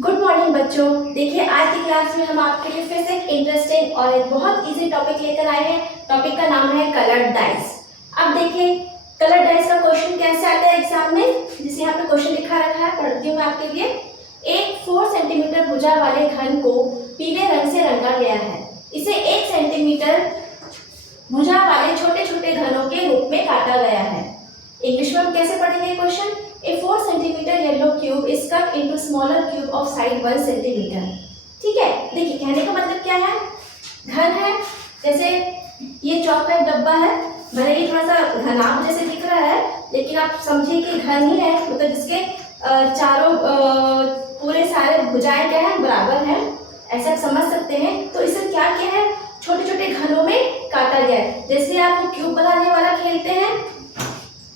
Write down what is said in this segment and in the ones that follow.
Good morning बच्चों। देखिए आज की क्लास में हम आपके लिए फिर से एक इंटरेस्टिंग और एक बहुत इजी टॉपिक लेकर आए हैं। टॉपिक का नाम है कलर्ड डाइस। अब देखिए कलर्ड डाइस का क्वेश्चन कैसे आता है एग्जाम में, जिसे यहाँ पे क्वेश्चन लिखा रखा है, पढ़ती हूँ मैं आपके लिए। एक 4 सेंटीमीटर भुजा वाले घन को पीले रंग से रंगा गया है। इसे 1 सेंटीमीटर भुजा वाले छोटे छोटे घनों के रूप में काटा गया है। इंग्लिश में हम कैसे पढ़ेंगे question? A 4 centimeter yellow cube is cut into smaller cube of side 1 centimeter। ठीक है, देखिए कहने का मतलब क्या है, घन है, जैसे ये चौक का डब्बा है, भले ही थोड़ा सा घनाभ जैसे दिख रहा है, लेकिन आप समझिए कि घन ही है, मतलब जिसके चारों पूरे सारे भुजाएं क्या है, बराबर है, ऐसा समझ सकते हैं। तो इसे क्या किया है, छोटे छोटे घनों में काटा गया है। जैसे आप क्यूब बनाने वाला खेलते हैं,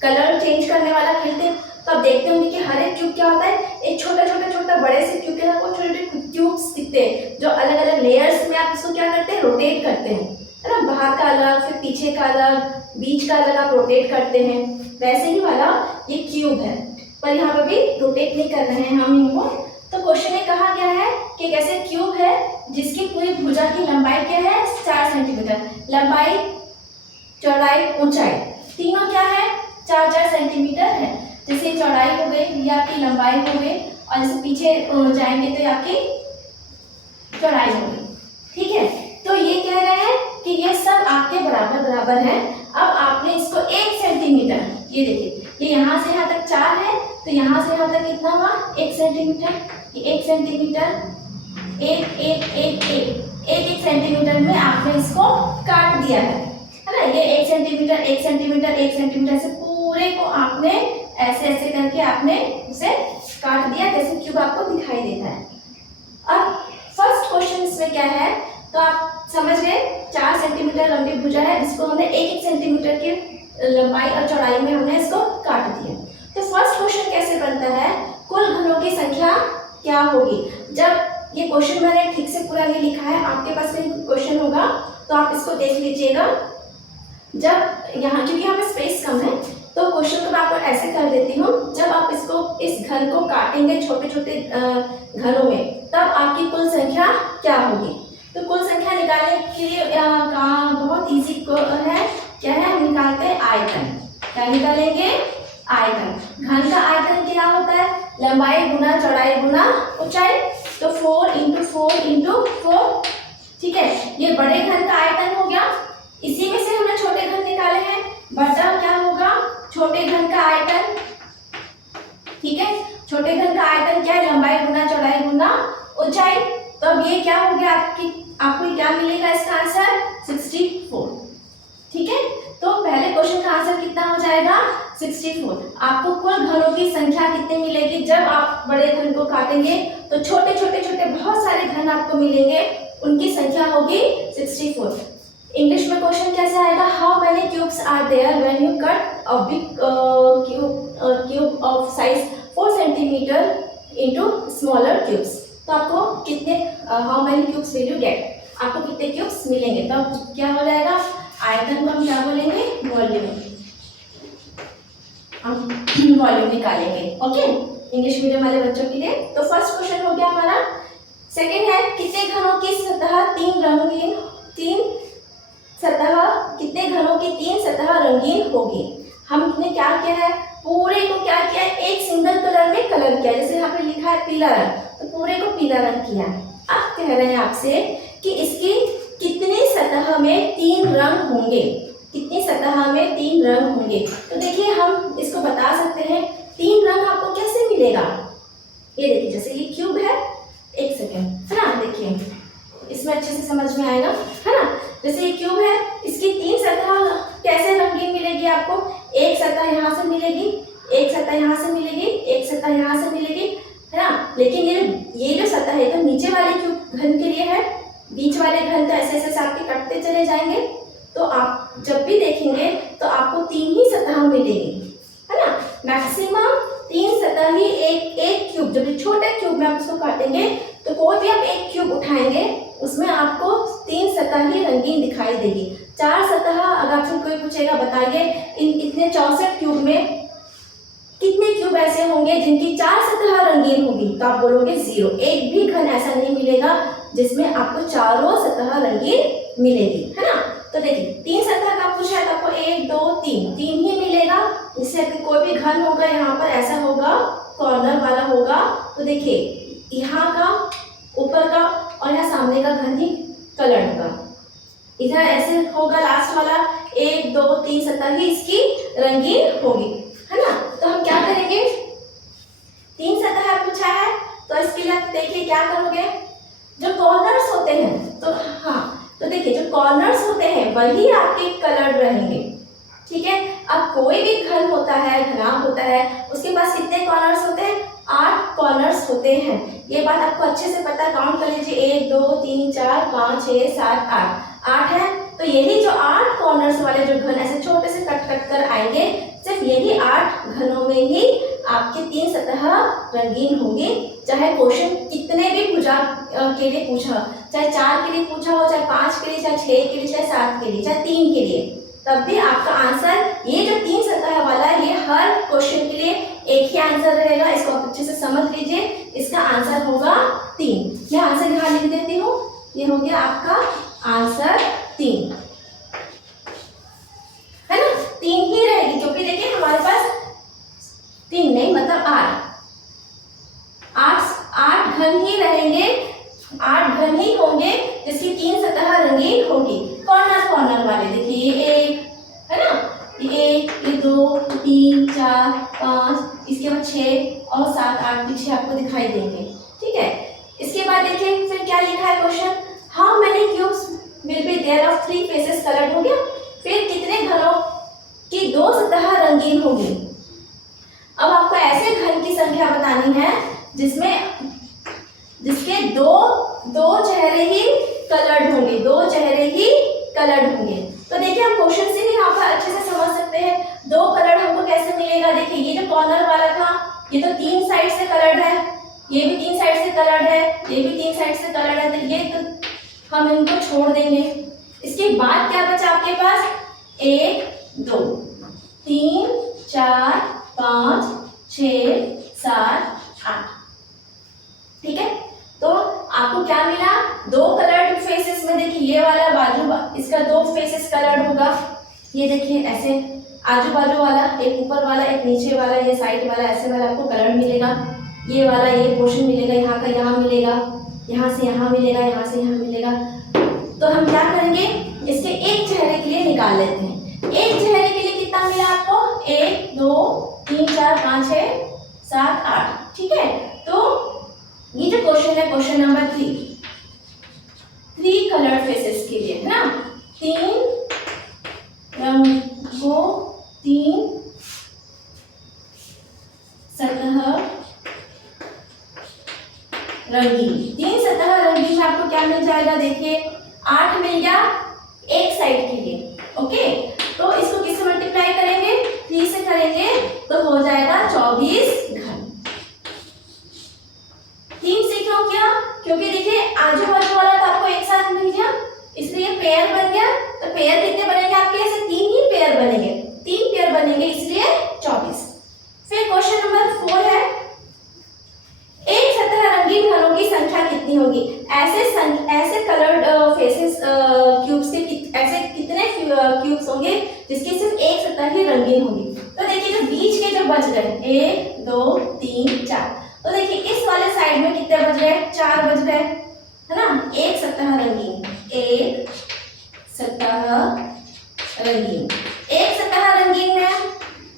कलर चेंज करने वाला खेलते हैं, तो आप देखते होंगे कि हर एक क्यूब क्या होता है, एक छोटा छोटा छोटा बड़े से क्यूब के साथ वो छोटे छोटे क्यूब्स दिखते हैं, जो अलग अलग लेयर्स में आप इसको क्या करते हैं, रोटेट करते हैं, है ना। बाहर का अलग, फिर पीछे का अलग, बीच का अलग आप रोटेट करते हैं। वैसे ही वाला ये क्यूब है, पर यहाँ पर भी रोटेट नहीं कर रहे हैं हम इनको। तो क्वेश्चन में कहा गया है कि एक ऐसे क्यूब है जिसकी पूरी भुजा की लंबाई क्या है, 4 सेंटीमीटर। लंबाई, चौड़ाई, ऊंचाई तीनों क्या है, 4-4 सेंटीमीटर है। जैसे चौड़ाई हो गई, ये आपकी लंबाई हो गई, और जैसे पीछे जाएंगे तो ये आपकी चौड़ाई हो गई। ठीक है, तो ये कह रहे हैं कि ये सब आपके बराबर बराबर है। अब आपने इसको 1 सेंटीमीटर, ये देखिए ये यहाँ से यहाँ तक 4 है, तो यहाँ से यहाँ तक कितना हुआ, 1 सेंटीमीटर। ये 1 सेंटीमीटर, 1 सेंटीमीटर में आपने इसको काट दिया है ना। ये 1 सेंटीमीटर 1 सेंटीमीटर 1 सेंटीमीटर से पूरे को आपने ऐसे ऐसे करके आपने उसे काट दिया, जैसे क्यूब आपको दिखाई देता है। अब फर्स्ट क्वेश्चन इसमें क्या है, तो आप समझ गए 4 सेंटीमीटर लंबी भुजा है, जिसको हमने 1 सेंटीमीटर की लंबाई और चौड़ाई में हमने इसको काट दिया। तो फर्स्ट क्वेश्चन कैसे बनता है, कुल घनों की संख्या क्या होगी। जब ये क्वेश्चन मैंने ठीक से पूरा नहीं लिखा है, आपके पास में क्वेश्चन होगा तो आप इसको देख लीजिएगा। जब यहाँ, क्योंकि यहाँ पे स्पेस कम है, तो क्वेश्चन को मैं आपको ऐसे कर देती हूँ। जब आप इसको, इस घन को काटेंगे छोटे छोटे घनों में, तब आपकी कुल संख्या क्या होगी। तो कुल संख्या निकालने के लिए बहुत इजी है, क्या है, हम निकालते हैं आयतन। क्या निकालेंगे, आयतन। घन का आयतन क्या होता है, लंबाई गुना चौड़ाई गुना ऊंचाई। तो 4 × 4 × 4। ठीक है, ये बड़े घन का आयतन हो गया। इसी में से हमने छोटे घन निकाले हैं, बटा क्या होगा, छोटे घन का आयतन। ठीक है, छोटे घन का आयतन क्या है, लंबाई गुना चौड़ाई गुना ऊंचाई। तो अब ये क्या हो गया, आपको क्या मिलेगा, इसका आंसर 64। ठीक है, तो पहले क्वेश्चन का आंसर कितना हो जाएगा, 64। आपको कुल घनों की संख्या कितनी मिलेगी, जब आप बड़े घन को काटेंगे तो छोटे छोटे छोटे बहुत सारे घन आपको मिलेंगे, उनकी संख्या होगी 64। इंग्लिश में क्वेश्चन कैसे आएगा, how many cubes are there when you cut a big cube of size 4 centimetre into smaller cubes. तो आपको कितने, how many cubes will you get, आपको कितने क्यूब्स मिलेंगे। तो क्या हो जाएगा, आयतन को हम क्या बोलेंगे, वॉल्यूम। हम वॉल्यूम निकालेंगे। ओके, इंग्लिश मीडियम वाले बच्चों के लिए। तो फर्स्ट क्वेश्चन हो गया हमारा। सेकेंड है, कितने घनों की सतह कितने घनों की 3 सतह रंगीन होगी। हमने क्या किया है, पूरे को क्या किया है, एक सिंगल कलर में कलर किया। जैसे यहाँ पे लिखा है पीला रंग, तो पूरे को पीला रंग किया। अब कह रहे हैं आपसे कि इसकी कितनी सतह में 3 रंग होंगे, कितनी सतह में 3 रंग होंगे। तो देखिए हम इसको बता सकते हैं, 3 रंग आपको कैसे मिलेगा। ये देखिए, जैसे ये क्यूब है, एक सेकेंड, है ना, देखिए इसमें अच्छे से समझ में आएगा, है ना। जैसे ये क्यूब है, इसकी 3 सतह कैसे रंगीन मिलेगी आपको, एक सतह यहाँ से मिलेगी, एक सतह यहाँ से मिलेगी, एक सतह यहाँ से मिलेगी, है ना। लेकिन ये जो सतह है, तो नीचे वाले क्यूब घन के लिए है, बीच वाले घन तो ऐसे ऐसे आपके कटते चले जाएंगे। तो आप जब भी देखेंगे तो आपको 3 ही सतह मिलेगी, है ना। मैक्सिमम 3 सतह ही एक क्यूब, जब छोटे क्यूब में आप उसको काटेंगे तो कोई भी आप एक क्यूब उठाएंगे, उसमें आपको 3 सतह ही रंगीन दिखाई देगी। 4 सतह, अगर आपसे कोई पूछेगा बताइए इतने 64 क्यूब में कितने क्यूब ऐसे होंगे जिनकी 4 सतह रंगीन होगी, तो आप बोलोगे 0। एक भी घन ऐसा नहीं मिलेगा जिसमें आपको चारों सतह रंगीन मिलेगी, है ना। तो देखिए 3 सतह का पूछा है तो आपको 1 2 3 ही मिलेगा। इससे कोई भी घन होगा यहाँ पर ऐसा होगा, कॉर्नर वाला होगा। तो देखिए यहाँ का, ऊपर का और यहाँ सामने का घन ही कलर होगा। इधर ऐसे होगा लास्ट वाला, 1 2 3 सतह ही इसकी रंगीन होगी, है ना। तो हम क्या करेंगे, 3 सतह पूछा है तो इसके लिए आप देखिए क्या करोगे, जो कॉर्नर्स होते हैं तो तो देखिए जो कॉर्नर्स होते हैं वही आपके कलर्ड रहेंगे, ठीक है। अब कोई भी घन होता है, घनाभ होता है, उसके पास कितने कॉर्नर्स होते हैं, 8 कॉर्नर्स होते हैं। ये बात आपको अच्छे से पता, काउंट कर लीजिए, 1 2 3 4 5 6 7 8 है। तो यही जो 8 कॉर्नर्स वाले जो घन ऐसे छोटे से कट कर आएंगे, सिर्फ यही 8 घनों में ही आपके 3 सतह रंगीन होंगे। चाहे क्वेश्चन कितने भी भुजा के लिए पूछा, चाहे 4 के लिए पूछा हो, चाहे 5 के लिए, चाहे 6 के लिए, चाहे 7 के लिए, चाहे 3 के लिए, तब भी आपका आंसर ये जो 3 सतह वाला है, ये हर क्वेश्चन के लिए एक ही आंसर रहेगा। इसको आप अच्छे से समझ लीजिए, इसका आंसर होगा 3। मैं आंसर यहाँ लिख देती हूँ, ये हो गया आपका आंसर 3, है ना। 3 ही रहेगी क्योंकि देखिए हमारे पास 3 नहीं मतलब 8 घन ही रहेंगे, 8 घन ही होंगे जिसकी 3 सतह रंगीन होगी। कॉर्नर वाले देखिए, ये 1 है ना, ये 1 ये 2 3 4 5, इसके बाद 6 और 7 8 पीछे आपको दिखाई देंगे, ठीक है। इसके बाद देखिए फिर क्या लिखा है question, how many cubes will be there of 3 faces coloured, हो गया। फिर कितने घनों की 2 सतह रंगीन होगी। अब आपको ऐसे घन की संख्या बतानी है जिसके दो चेहरे ही कलर्ड होंगे, 2 चेहरे ही कलर्ड होंगे। तो देखिए हम क्वेश्चन से ही यहाँ पर अच्छे से समझ सकते हैं 2 कलर्ड हमको कैसे मिलेगा। देखिए ये जो कॉर्नर वाला था, ये तो 3 साइड से कलर्ड है, ये भी 3 साइड से कलर्ड है, ये भी 3 साइड से कलर्ड है, तो ये तो हम इनको छोड़ देंगे। इसके बाद क्या बचा आपके पास, 1 2 3 4 5 6 7 8, ठीक है। तो आपको क्या मिला, 2 कलर्ड फेसेस में देखिए ये वाला बाजू इसका 2 फेसेस कलर्ड होगा। ये देखिए ऐसे आजू बाजू वाला, एक ऊपर वाला एक नीचे वाला, ये साइड वाला, ऐसे वाला आपको कलर मिलेगा। ये वाला ये पोर्शन मिलेगा, यहाँ का यहाँ मिलेगा, यहाँ से यहाँ मिलेगा, यहाँ से यहाँ मिलेगा। तो हम क्या करेंगे, इसके एक चेहरे के लिए निकाल लेते हैं। एक चेहरे के लिए कितना मिला आपको, 1 2 3 4 5 6 7 8, ठीक है। तो ये जो क्वेश्चन है, क्वेश्चन नंबर 3 कलर्ड फेसेस के लिए, है ना। 3 रंगों, 3 सतह रंगीन, 3 सतह रंगीन में आपको क्या मिल जाएगा, देखिए 8 मिल गया एक साइड के लिए, ओके। तो इसको किससे मल्टीप्लाई करेंगे, 3 से करेंगे तो हो जाएगा 24 घन। 3 से क्यों किया, क्योंकि देखिए आजू बाजू वाला तो आपको एक साथ मिल गया, इसलिए पेयर बन गया। तो पेयर कितने बनेंगे आपके, ऐसे 3 ही पेयर बनेंगे, 3 पेयर बनेंगे, इसलिए 24। फिर क्वेश्चन नंबर 4 है, एक सतह रंगीन घनों की संख्या कितनी होगी। ऐसे कलर्ड फेसेस क्यूब्स के ऐसे कितने क्यूब्स होंगे जिसकी सिर्फ एक सतह ही रंगीन होगी। तो देखिए जो बीच के जो बच गए 1 2 3 4, तो देखिए इस वाले साइड में कितने बच गए, 4 बच गए, है ना। एक सतह रंगीन, एक सतह रंगीन, एक सतह रंगीन में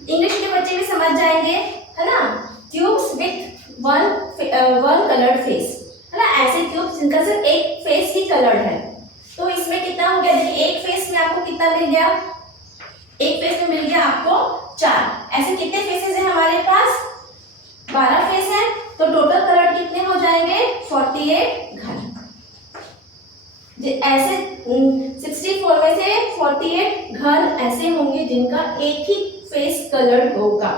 इंग्लिश के बच्चे भी समझ जाएंगे, है ना। Cubes with one coloured face, है ना। ऐसे क्यूब्स जिनका सिर्फ एक फेस ही कलर्ड है। तो इसमें कितना हो गया, देखिए एक फेस में आपको कितना मिल गया, एक फेस में मिल गया आपको 4। ऐसे कितने फेसेस हैं हमारे पास, 12 फेस है। तो टोटल कलर्ड कितने हो जाएंगे, 48 घन। ऐसे 64 में से 48 घन ऐसे होंगे जिनका एक ही फेस कलर्ड होगा।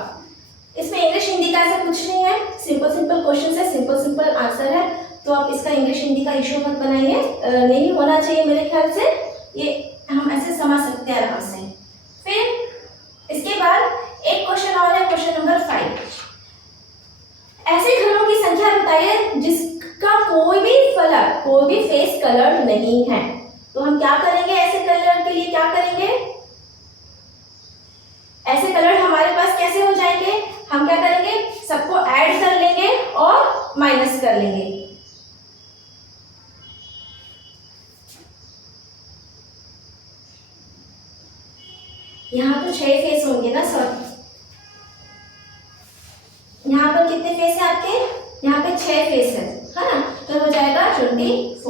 इसमें इंग्लिश हिंदी का ऐसा कुछ नहीं है, सिंपल क्वेश्चन है, सिंपल आंसर है। तो आप इसका इंग्लिश हिंदी का इशू मत बनाइए, नहीं होना चाहिए मेरे ख्याल से, ये हम ऐसे समझ सकते हैं आराम से। फिर इसके बाद एक क्वेश्चन और है, क्वेश्चन नंबर 5, ऐसे घनों की संख्या बताइए बताइए जिसका कोई भी फलक, कोई भी फेस कलर नहीं है, तो हम क्या करेंगे? ऐसे कलर के लिए क्या करेंगे? ऐसे कलर हमारे पास कैसे हो जाएंगे? हम क्या करेंगे? सबको ऐड कर लेंगे और माइनस कर लेंगे। यहाँ तो 6 फेस होंगे ना सर। यहाँ पर कितने फेस है आपके? यहाँ पे 6 फेस है ना, तो हो जाएगा 24।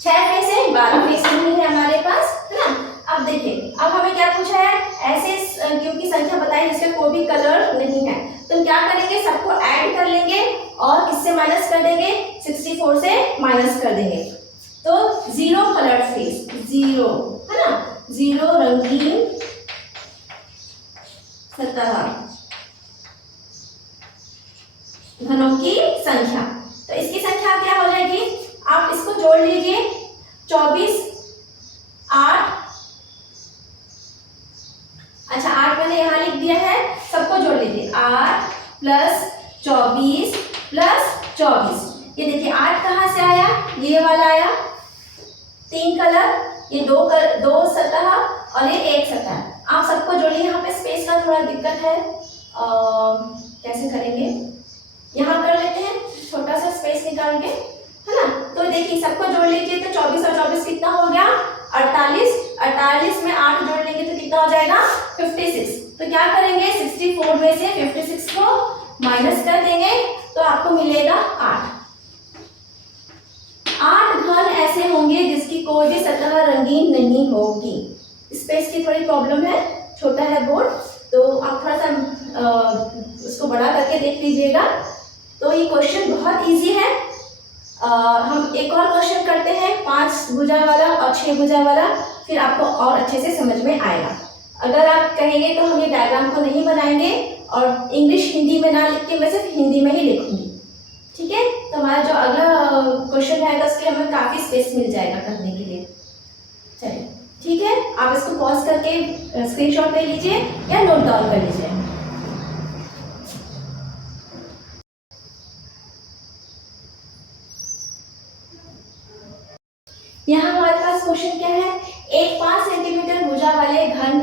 6 फेस है, 12 फेस नहीं है हमारे पास, है ना। अब देखिए, अब हमें क्या पूछा है? ऐसे क्योंकि संख्या बताई जिसका कोई भी कलर नहीं है, तो क्या करेंगे? सबको ऐड कर लेंगे और किससे माइनस कर देंगे? 64 से माइनस कर देंगे, तो 0 कलर फेस, 0, है ना, 0 रंगीन सतह घनों की संख्या। तो इसकी संख्या क्या हो जाएगी? आप इसको जोड़ लीजिए, 24, 8, अच्छा 8 मैंने यहाँ लिख दिया है, सबको जोड़ लीजिए, 8 प्लस 24 प्लस 24। ये देखिए 8 कहाँ से आया? ये वाला आया, 3 कलर, ये 2 सतह और ये 1 सतह। आप सबको जोड़िए। यहाँ पे स्पेस का थोड़ा दिक्कत है, कैसे करेंगे? यहाँ कर लेते हैं, छोटा सा स्पेस निकाल के, है ना। तो देखिए सबको जोड़ लीजिए, तो 24 और 24 कितना हो गया? 48। 48 में 8 जोड़ लेंगे तो कितना हो जाएगा? 56। तो क्या करेंगे? 64 में से 56 को माइनस कर देंगे तो आपको मिलेगा 8। 8 घन ऐसे होंगे जिसकी कोई भी सतह रंगीन नहीं होगी। स्पेस की थोड़ी प्रॉब्लम है, छोटा है बोर्ड, तो आप थोड़ा सा उसको बड़ा करके देख लीजिएगा। तो ये क्वेश्चन बहुत इजी है। हम एक और क्वेश्चन करते हैं, 5 भुजा वाला और 6 भुजा वाला, फिर आपको और अच्छे से समझ में आएगा। अगर आप कहेंगे तो हम ये डायग्राम को नहीं बनाएंगे और इंग्लिश हिंदी में ना लिख के मैं सिर्फ हिंदी में ही लिखूंगी, ठीक है। तो हमारा जो अगला क्वेश्चन रहेगा उसके हमें काफ़ी स्पेस मिल जाएगा करने के लिए। चलिए ठीक है, आप इसको पॉज करके स्क्रीनशॉट ले लीजिए या नोट डाउन कर लीजिए। यहाँ हमारे पास क्वेश्चन क्या है? एक 5 सेंटीमीटर भुजा वाले घन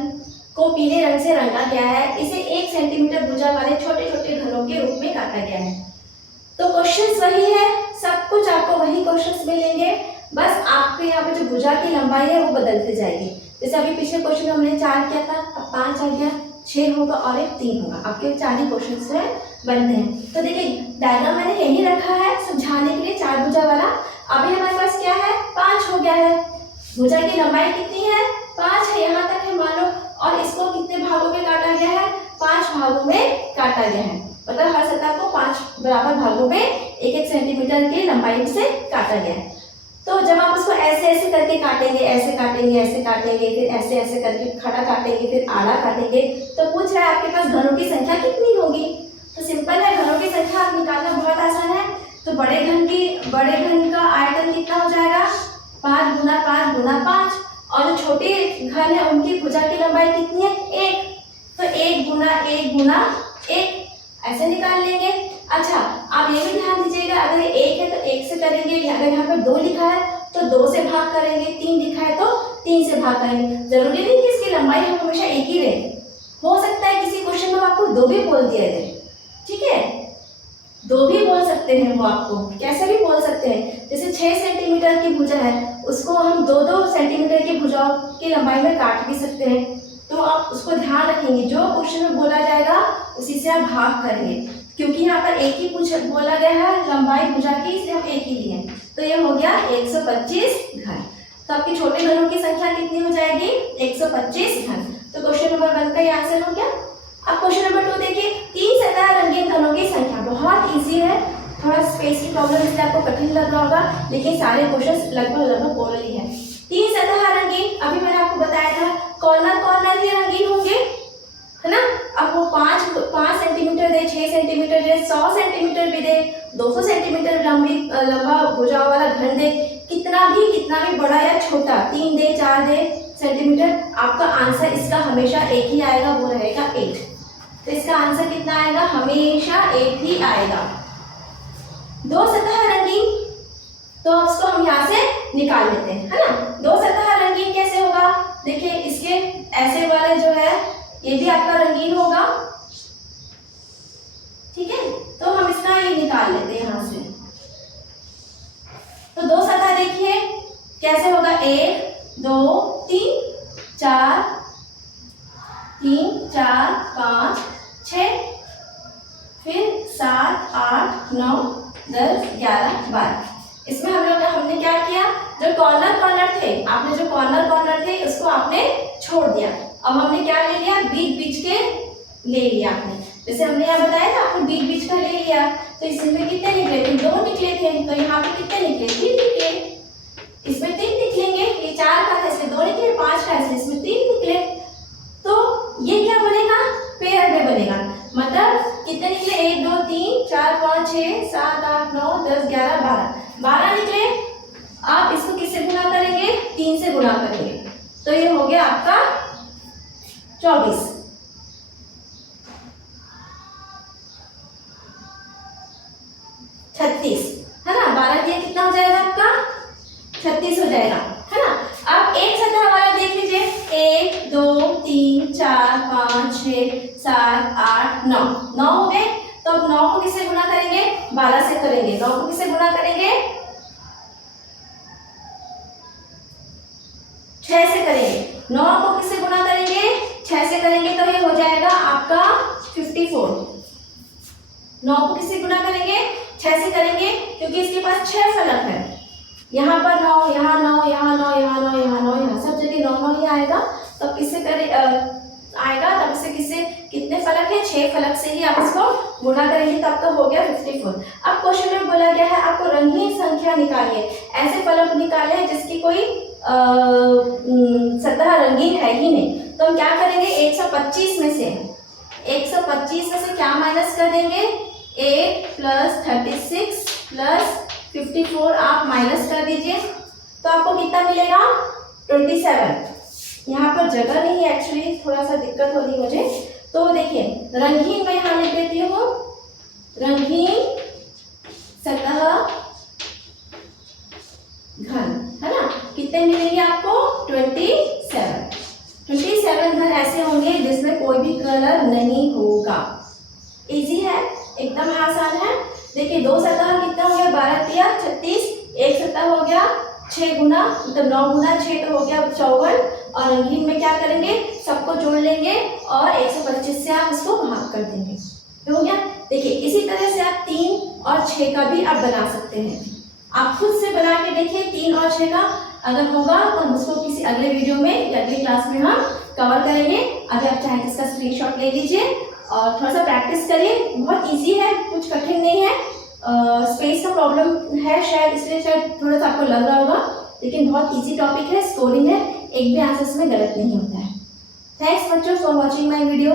को पीले रंग से रंगा गया है, इसे 1 सेंटीमीटर भुजा वाले छोटे छोटे घनों के रूप में काटा गया है। तो क्वेश्चंस वही है, सब कुछ आपको वही क्वेश्चंस मिलेंगे, बस आपके यहाँ पे जो भुजा की लंबाई है वो बदलती जाएगी। जैसे अभी पिछले क्वेश्चन में हमने 4 किया था, अब 5 आ गया, 6 होगा और एक 3 होगा। आपके 4 ही क्वेश्चन से बनते हैं। तो देखिए डायग्राम मैंने यही रखा है समझाने के लिए, 4 भुजा वाला। अभी हमारे पास क्या है? 5 हो गया है। भुजा की लंबाई कितनी है? 5 है, यहाँ तक है मान लो, और इसको कितने भागों में काटा गया है? 5 भागों में काटा गया है। मतलब हर सतह को 5 बराबर भागों में 1-1 सेंटीमीटर की लंबाई से काटा गया है। तो जब आप उसको ऐसे ऐसे करके काटेंगे, ऐसे काटेंगे, ऐसे काटेंगे, फिर ऐसे ऐसे करके खड़ा काटेंगे, फिर आड़ा काटेंगे, तो पूछ रहा है आपके पास घनों की संख्या कितनी होगी? तो सिंपल है, घनों की संख्या आप निकालना बहुत आसान है। तो बड़े घन का आयतन कितना हो जाएगा? 5 गुना 5 गुना 5, और जो छोटे घन है उनकी भुजा की लंबाई कितनी है? 1। तो 1 गुना 1 गुना 1 ऐसे निकाल लेंगे। अच्छा आप ये भी ध्यान दीजिएगा, अगर ये 1 है तो 1 से करेंगे, अगर यहाँ पर 2 लिखा है तो 2 से भाग करेंगे, 3 लिखा है तो 3 से भाग करेंगे। जरूरी नहीं कि इसकी लंबाई हम हमेशा एक ही रहे, हो सकता है किसी क्वेश्चन में आपको 2 भी बोल दिया जाए, ठीक है, 2 भी बोल सकते हैं, वो आपको कैसे भी बोल सकते हैं। जैसे 6 सेंटीमीटर की भुजा है, उसको हम 2-2 सेंटीमीटर की भुजाओं की लंबाई में काट भी सकते हैं। तो आप उसको ध्यान रखेंगे, जो क्वेश्चन में बोला जाएगा उसी से आप भाग करेंगे, क्योंकि यहाँ पर एक ही बोला गया है लंबाई भुजा की, इसलिए हम एक ही लिए। तो ये हो गया 125 घन। तो आपके छोटे घनों की संख्या कितनी हो जाएगी? 125 घन। तो क्वेश्चन नंबर 1 का ये आंसर हो गया। अब क्वेश्चन नंबर 2 देखिए, 3 सतह रंगीन घनों की संख्या। बहुत इजी है, थोड़ा स्पेस की प्रॉब्लम इसलिए आपको कठिन लग रहा होगा, लेकिन सारे क्वेश्चन लगभग ओरल ही है। 3 सतह रंगीन, अभी मैंने आपको बताया था कॉर्नर ही रंगीन होंगे, है ना। अब वो 5 सेंटीमीटर दे, 6 सेंटीमीटर दे, 100 सेंटीमीटर भी दे, 200 सेंटीमीटर लंबा भुजा वाला घन दे, कितना भी बड़ा या छोटा, 3 दे 4 दे सेंटीमीटर, आपका आंसर इसका हमेशा एक ही आएगा, वो रहेगा 8। तो इसका आंसर कितना आएगा? हमेशा 8 ही आएगा। दो सतह रंगीन, तो उसको हम यहाँ से निकाल लेते हैं, है ना। दो सतह रंगीन कैसे होगा, देखिए इसके ऐसे वाले जो है ये भी आपका रंगीन होगा, ठीक है। तो हम इसका ये निकाल लेते हैं यहाँ से। तो दो सतह देखिए कैसे होगा, 1 2 3 4 3 4 5 6, फिर 7 8 9 10 11 12। इसमें हमने क्या किया, जो कॉर्नर थे, आपने जो कॉर्नर थे उसको आपने छोड़ दिया। अब हमने क्या ले लिया, बीच के ले लिया आपने, जैसे हमने यहाँ बताया था आपने बीच का ले लिया। तो इसमें कितने निकले थे, 2 निकले थे, तो यहाँ पे कितने निकले, 3 निकले। इसमें 3 निकलेंगे, ये 4 का था इसमें 2 निकले, 5 का इसमें 3 निकले। तो ये क्या बनेगा, पेयर में बनेगा, मतलब कितने निकले, 1 2 3 4 5 6 7 8 9 10 11 12 निकले। आप इसको किससे गुणा करेंगे, 3 से गुणा करेंगे, तो ये हो गया आपका 24। 36, है ना। 12 दिया कितना हो जाएगा आपका, 36 हो जाएगा, है ना। अब एक सतह वाला देख लीजिए, 1 2 3 4 5 6 7 8 9 9 हो गए। तो अब 9 को किससे गुणा करेंगे, 12 से करेंगे। 9 को किससे गुणा करेंगे, 6 से करेंगे। 9 को किससे गुणा करेंगे, 6 से करेंगे, तो ये हो जाएगा आपका 54। 9 को किससे गुणा करेंगे, 6 से करेंगे, क्योंकि इसके पास 6 फलक है। यहाँ पर 9, यहाँ 9, यहाँ 9, यहाँ 9, यहाँ 9, यहाँ सब जगह 9 9 ही आएगा। तो किससे आएगा, तब से किससे, कितने फलक है, 6 फलक से ही आप इसको गुणा करेंगे, तब तो हो गया 54। अब क्वेश्चन में बोला गया है आपको रंगीन संख्या निकालिए, ऐसे फलक निकाले हैं जिसकी कोई सतह रंगीन है ही नहीं। तो हम क्या करेंगे, 125 में से क्या माइनस कर देंगे, 8 + 36 + 54 आप माइनस कर दीजिए, तो आपको कितना मिलेगा, 27। यहाँ पर जगह नहीं है एक्चुअली, थोड़ा सा दिक्कत हो रही मुझे। तो देखिए रंगीन में यहाँ लिख देती हूँ, रंगीन सतह घन, है ना। कितने मिलेंगे आपको, 27 घन ऐसे होंगे जिसमें कोई भी कलर नहीं होगा। इजी है, एकदम आसान है। देखिए दो सतह कितना हो गया, 12 × 3 = 36, एक सतह हो गया 6 गुना, मतलब 9 गुना 6 तो हो गया 54। और रंगीन में क्या करेंगे, सबको जोड़ लेंगे और 125 से आप उसको भाग कर देंगे, तो हो गया। देखिए इसी तरह से आप 3 और 6 का भी आप बना सकते हैं। आप खुद से बना के देखिए 3 और 6 का, अगर होगा तो हम उसको किसी अगले वीडियो में या अगली क्लास में हम कवर करेंगे। अगर आप चाहें तो इसका स्क्रीनशॉट ले लीजिए और थोड़ा सा प्रैक्टिस करिए, बहुत इजी है, कुछ कठिन नहीं है। स्पेस का प्रॉब्लम है शायद, इसलिए शायद थोड़ा सा आपको लग रहा होगा, लेकिन बहुत इजी टॉपिक है, स्कोरिंग है, एक भी आंसर इसमें गलत नहीं होता है। थैंक्स बच्चों फॉर वॉचिंग माई वीडियो।